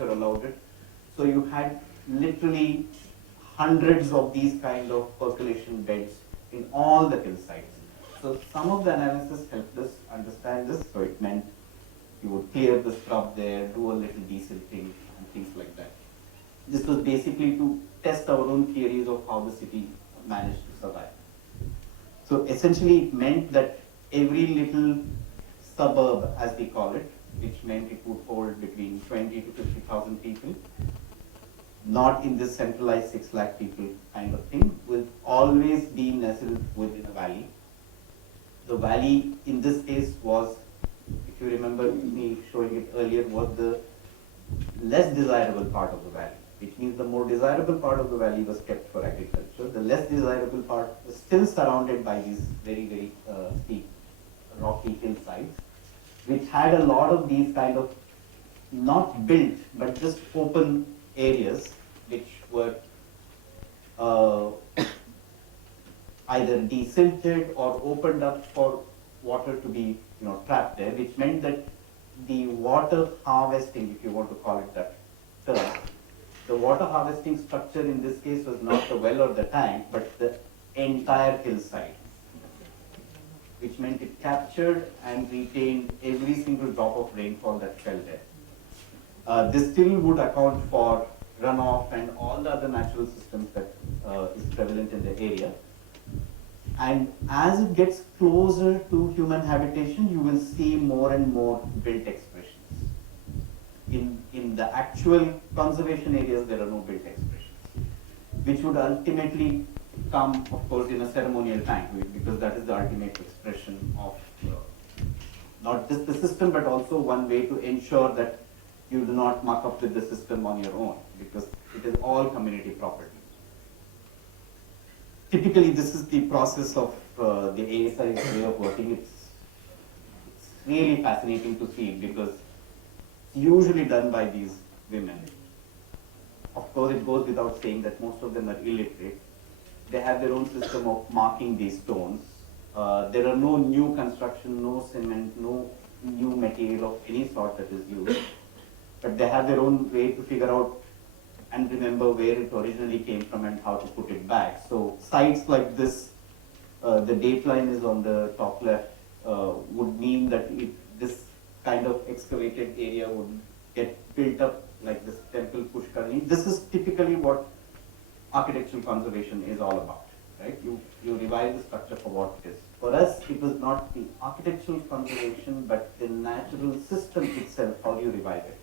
architecture allowed it. So you had literally hundreds of these kind of percolation beds in all the hillsides. So some of the analysis helped us understand this. So it meant you would clear the scrub there, do a little desilting and things like that. This was basically to test our own theories of how the city managed to survive. So essentially it meant that every little suburb, as we call it, which meant it would hold between 20 to 50,000 people, not in this centralized 6 lakh people kind of thing, will always be nestled within a valley. The valley in this case was, if you remember me showing it earlier, was the less desirable part of the valley, which means the more desirable part of the valley was kept for agriculture. The less desirable part was still surrounded by these very, very steep rocky hillsides, which had a lot of these kind of not built, but just open areas which were either desilted or opened up for water to be trapped there, which meant that the water harvesting, if you want to call it that term, the water harvesting structure in this case was not the well or the tank, but the entire hillside, which meant it captured and retained every single drop of rainfall that fell there. This still would account for runoff and all the other natural systems that is prevalent in the area. And as it gets closer to human habitation, you will see more and more built expressions. In the actual conservation areas, there are no built expressions, which would ultimately come, of course, in a ceremonial tank, because that is the ultimate expression of not just the system, but also one way to ensure that you do not muck up with the system on your own, because it is all community property. Typically, this is the process of the ASI's way of working. It's really fascinating to see because it's usually done by these women. Of course, it goes without saying that most of them are illiterate. They have their own system of marking these stones. There are no new construction, no cement, no new material of any sort that is used. But they have their own way to figure out and remember where it originally came from and how to put it back. So sites like this, the date line is on the top left, would mean that this kind of excavated area would get built up like this temple Kulkarni. This is typically what architectural conservation is all about, right? You revive the structure for what it is. For us, it was not the architectural conservation, but the natural system itself, how do you revive it?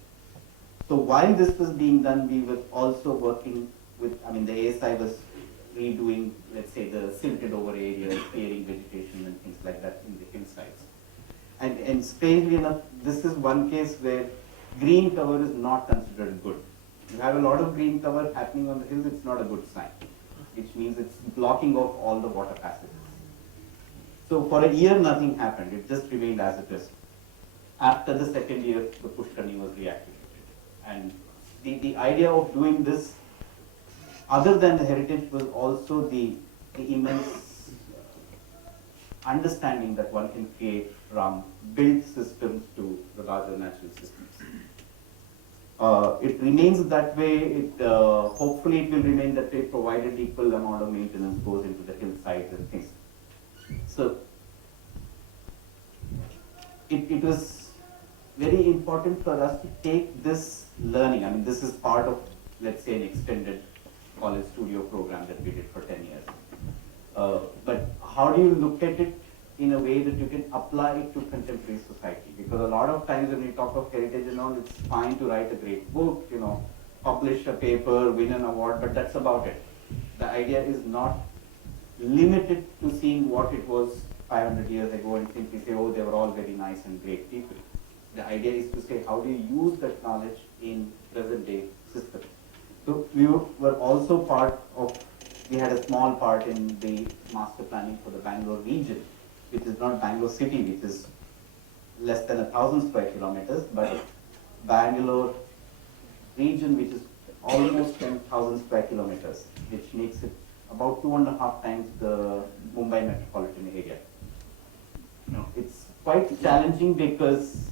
So while this was being done, we were also working with, the ASI was redoing, let's say, the silted over areas, clearing vegetation and things like that in the hillsides. And strangely enough, this is one case where green cover is not considered good. You have a lot of green cover happening on the hills, it's not a good sign, which means it's blocking off all the water passages. So for a year, nothing happened. It just remained as it is. After the second year, the Kulkarni was reactivated. And the idea of doing this, other than the heritage, was also the immense understanding that one can create from built systems to the larger natural systems. It remains that way. Hopefully it will remain that way, provided equal amount of maintenance goes into the hillsides and things. So it was very important for us to take this learning. This is part of, let's say, an extended college studio program that we did for 10 years. But how do you look at it in a way that you can apply it to contemporary society? Because a lot of times when we talk of heritage and all, it's fine to write a great book, publish a paper, win an award, but that's about it. The idea is not limited to seeing what it was 500 years ago and simply say, oh, they were all very nice and great people. The idea is to say, how do you use that knowledge in present day systems? So we were also part of, we had a small part in the master planning for the Bangalore region, which is not Bangalore city, which is less than 1,000 square kilometers, but Bangalore region, which is almost 10,000 square kilometers, which makes it about 2.5 times the Mumbai metropolitan area. It's quite challenging because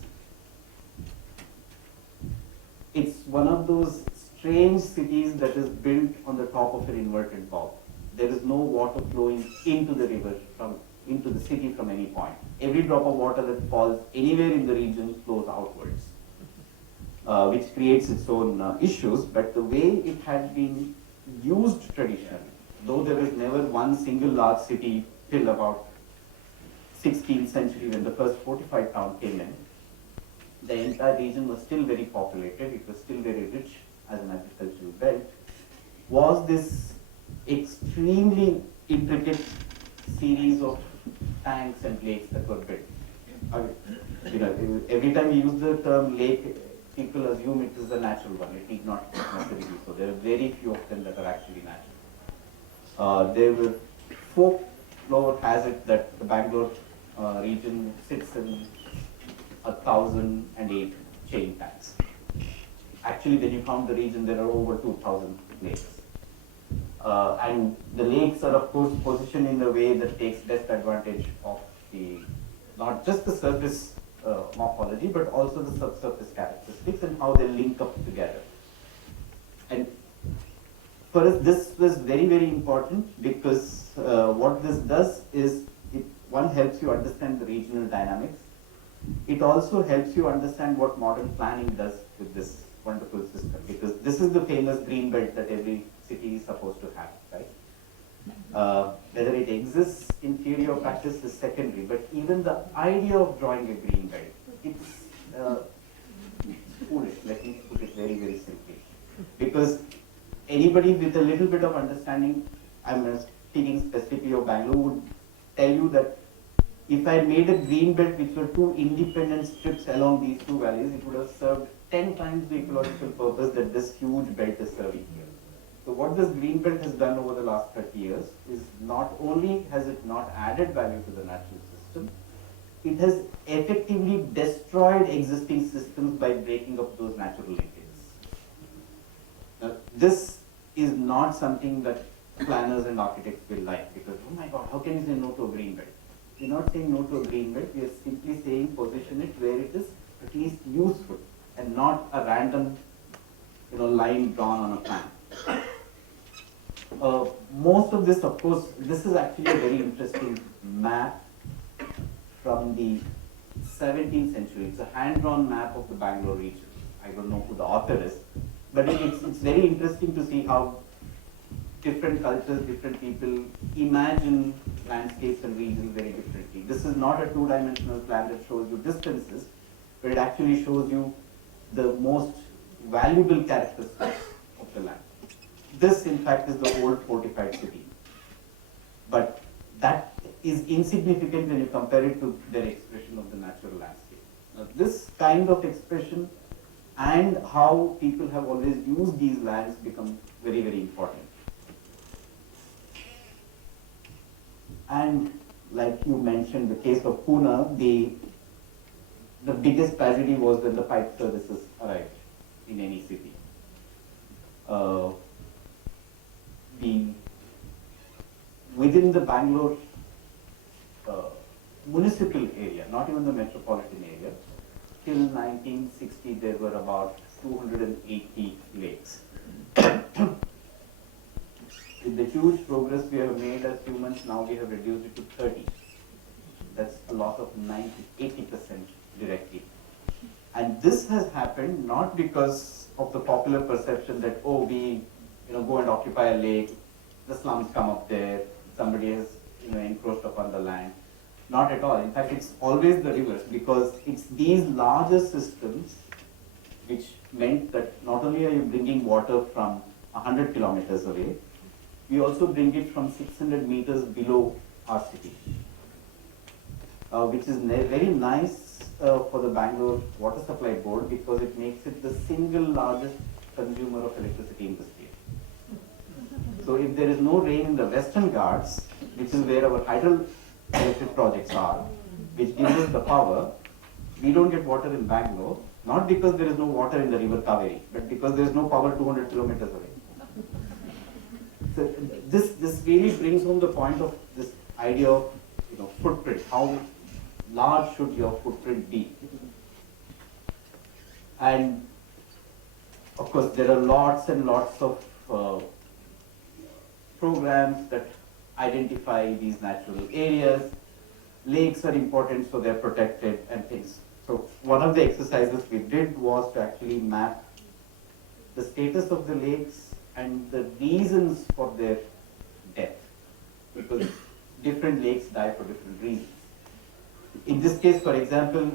It's one of those strange cities that is built on the top of an inverted bowl. There is no water flowing into the river into the city from any point. Every drop of water that falls anywhere in the region flows outwards, which creates its own issues. But the way it had been used traditionally, though there was never one single large city till about 16th century when the first fortified town came in, the entire region was still very populated, it was still very rich as an agricultural belt, was this extremely intricate series of tanks and lakes that were built. Every time we use the term lake, people assume it is a natural one. It need not necessarily be so. There are very few of them that are actually natural. There were folklore has it that the Bangalore region sits in 1,008 chain tanks. Actually, when you count the region, there are over 2,000 lakes. And the lakes are, of course, positioned in a way that takes best advantage of not just the surface morphology, but also the subsurface characteristics and how they link up together. And for us, this was very, very important because what this does is, one, helps you understand the regional dynamics. It also helps you understand what modern planning does with this wonderful system, because this is the famous green belt that every city is supposed to have, right? Whether it exists in theory or practice is secondary, but even the idea of drawing a green belt, it's foolish, let me put it very, very simply. Because anybody with a little bit of understanding, I'm speaking specifically of Bangalore, would tell you that if I made a green belt which were two independent strips along these two valleys, it would have served 10 times the ecological purpose that this huge belt is serving here. So what this green belt has done over the last 30 years is, not only has it not added value to the natural system, it has effectively destroyed existing systems by breaking up those natural linkages. Now, this is not something that planners and architects will like, because, oh my God, how can you say no to a green belt? We're not saying no to a green belt, we are simply saying position it where it is at least useful and not a random line drawn on a plan. Most of this, of course, this is actually a very interesting map from the 17th century. It's a hand-drawn map of the Bangalore region. I don't know who the author is, but it's very interesting to see how different cultures, different people imagine landscapes and regions very differently. This is not a two-dimensional plan that shows you distances, but it actually shows you the most valuable characteristics of the land. This, in fact, is the old fortified city. But that is insignificant when you compare it to their expression of the natural landscape. Now, this kind of expression and how people have always used these lands become very, very important. And like you mentioned, the case of Pune, the biggest tragedy was when the pipe services arrived in any city. Within the Bangalore municipal area, not even the metropolitan area, till 1960 there were about 280 lakes. With the huge progress we have made as humans, now we have reduced it to 30. That's a loss of 80% directly. And this has happened not because of the popular perception that, oh, we go and occupy a lake, the slums come up there, somebody has encroached upon the land. Not at all. In fact, it's always the reverse, because it's these larger systems which meant that not only are you bringing water from 100 kilometers away, we also bring it from 600 meters below our city, which is very nice for the Bangalore Water Supply Board, because it makes it the single largest consumer of electricity in the state. So if there is no rain in the Western Ghats, which is where our hydroelectric projects are, which gives us the power, we don't get water in Bangalore, not because there is no water in the river Kaveri, but because there is no power 200 kilometers away. So this really brings home the point of this idea of footprint. How large should your footprint be? And Of course, there are lots and lots of programs that identify these natural areas. Lakes are important, so they're protected and things. So one of the exercises we did was to actually map the status of the lakes and the reasons for their death, because different lakes die for different reasons. In this case, for example,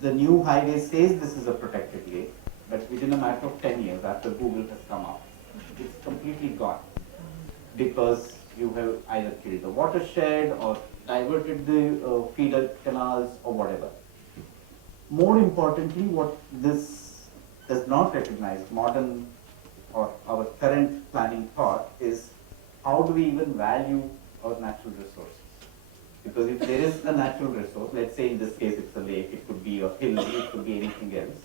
the new highway says this is a protected lake, but within a matter of 10 years after Google has come up, it's completely gone because you have either killed the watershed or diverted the feeder canals or whatever. More importantly, what this does not recognize, modern or our current planning thought, is how do we even value our natural resources? Because if there is a natural resource, let's say in this case it's a lake, it could be a hill, it could be anything else,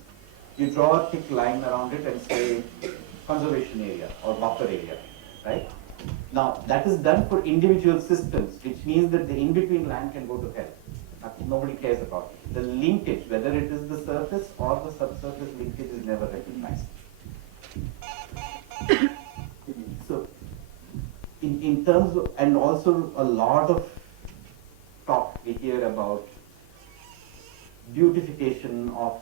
you draw a thick line around it and say conservation area or buffer area, right? Now, that is done for individual systems, which means that the in-between land can go to hell. Nobody cares about it. The linkage, whether it is the surface or the subsurface linkage, is never recognized. So, in terms of, and also a lot of talk we hear about beautification of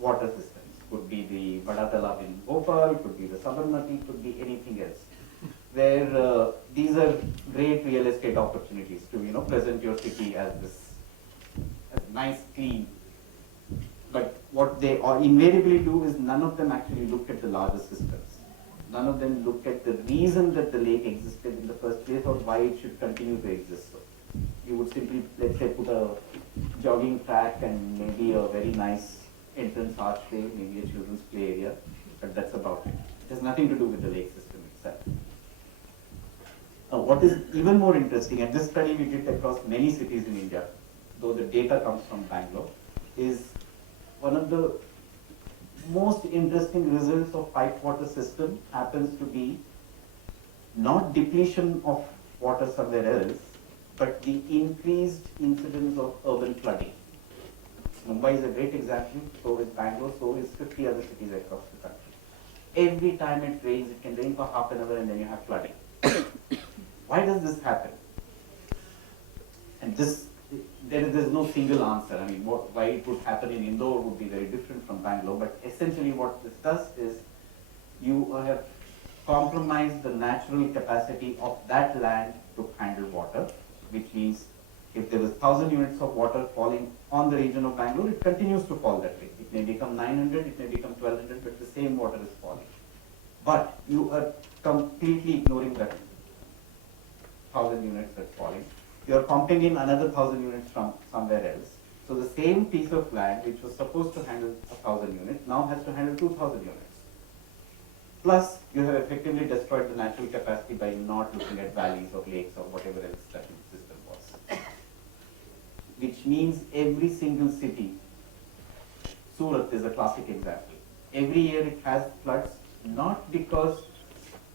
water systems. Could be the Bada Talab in Bhopal, could be the Sabarmati, could be anything else. Where these are great real estate opportunities to present your city as this as nice, clean. But what they invariably do is none of them actually look at the larger systems. None of them look at the reason that the lake existed in the first place or why it should continue to exist. So you would simply, let's say, put a jogging track and maybe a very nice entrance archway, maybe a children's play area, but that's about it. It has nothing to do with the lake system itself. What is even more interesting, and this study we did across many cities in India, though the data comes from Bangalore, is one of the most interesting results of pipe water system happens to be not depletion of water somewhere else, but the increased incidence of urban flooding. Mumbai is a great example, so is Bangalore, so is 50 other cities across the country. Every time it rains, it can rain for half an hour and then you have flooding. Why does this happen? And there is no single answer. I mean, why it would happen in Indore would be very different from Bangalore, but essentially what this does is you have compromised the natural capacity of that land to handle water, which means if there was 1,000 units of water falling on the region of Bangalore, it continues to fall that way. It may become 900, it may become 1,200, but the same water is falling. But you are completely ignoring that 1,000 units that's falling. You are pumping in another 1,000 units from somewhere else. So the same piece of land, which was supposed to handle 1,000 units, now has to handle 2,000 units. Plus, you have effectively destroyed the natural capacity by not looking at valleys or lakes or whatever else that system was. Which means every single city, Surat is a classic example. Every year it has floods, not because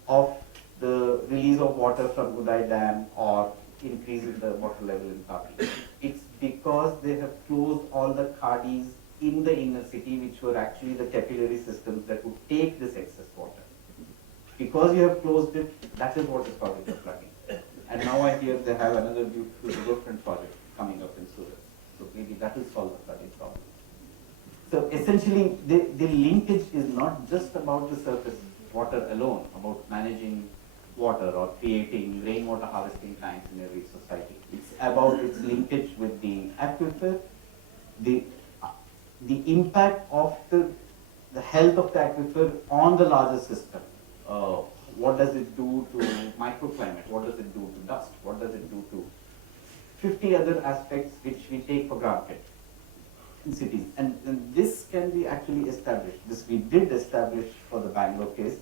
of the release of water from Uday Dam or increase in the water level in Tapi. It's because they have closed all the khadis in the inner city, which were actually the capillary systems that would take this excess water. Because you have closed it, that is what is causing the flooding. And now I hear they have another beautiful riverfront project coming up in Surat. So maybe that will solve the flooding problem. So essentially, the linkage is not just about the surface water alone, about managing water or creating rainwater harvesting tanks in every society. It's about its linkage with the aquifer, the impact of the health of the aquifer on the larger system. What does it do to microclimate? What does it do to dust? What does it do to 50 other aspects which we take for granted in cities? And this can be actually established. This we did establish for the Bangalore case.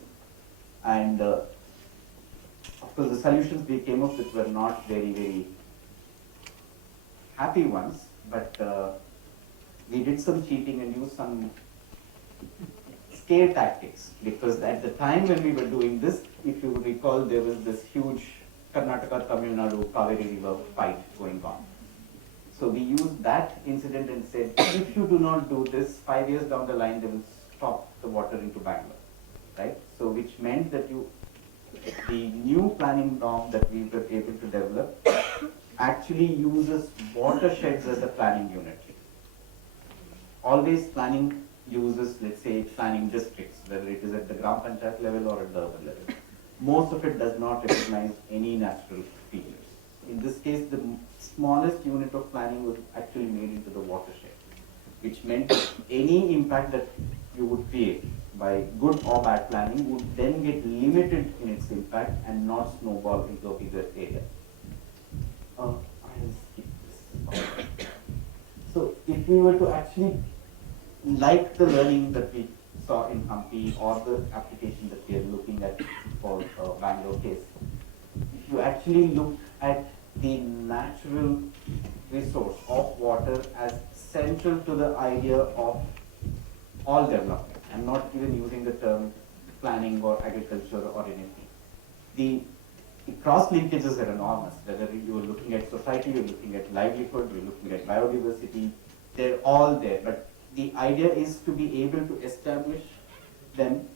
And of course, the solutions we came up with were not very, very happy ones, but we did some cheating and used some scare tactics, because at the time when we were doing this, if you recall, there was this huge Karnataka, Tamil Nadu, Kaveri River fight going on. So we used that incident and said, if you do not do this, 5 years down the line, they will stop the water into Bangalore, right? So which meant that the new planning norm that we were able to develop actually uses watersheds as a planning unit. Always planning uses, let's say, planning districts, whether it is at the Gram Panchayat level or at the urban level. Most of it does not recognize any natural features. In this case, the smallest unit of planning was actually made into the watershed, which meant any impact that you would create by good or bad planning would then get limited in its impact and not snowball into a bigger area. I'll skip this. So if we were to actually, like the learning that we saw in Hampi or the application that we are looking at for Bangalore case, if you actually look at the natural resource of water as central to the idea of all development, I'm not even using the term planning or agriculture or anything. The cross linkages are enormous, whether you are looking at society, you're looking at livelihood, you're looking at biodiversity, they're all there. But the idea is to be able to establish them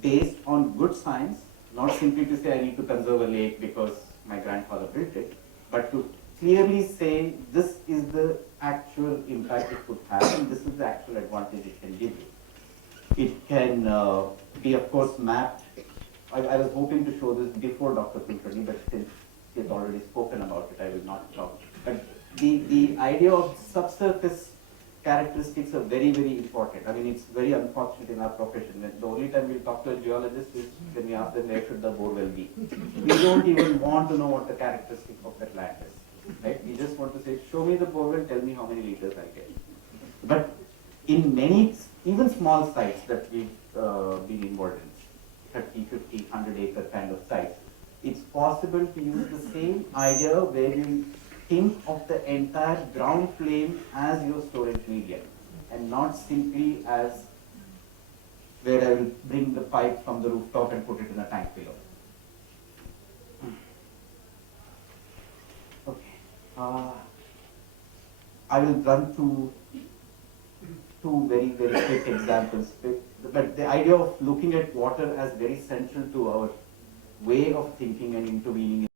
based on good science, not simply to say I need to conserve a lake because my grandfather built it, but to clearly say this is the actual impact it could have and this is the actual advantage it can give you. It can be, of course, mapped. I was hoping to show this before Dr. Kulkarni, but since he has already spoken about it, I will not talk. But the idea of subsurface characteristics are very, very important. I mean, it's very unfortunate in our profession. The only time we'll talk to a geologist is when we ask them where should the bore well be. We don't even want to know what the characteristic of that land is. Right? We just want to say, show me the bore well, tell me how many liters I get. But in many, even small sites that we've been involved in, 30, 50, 100 acre kind of sites, it's possible to use the same idea where you think of the entire ground plane as your storage medium and not simply as where I will bring the pipe from the rooftop and put it in a tank below. Okay. I will run through two very, very quick examples. But the idea of looking at water as very central to our way of thinking and intervening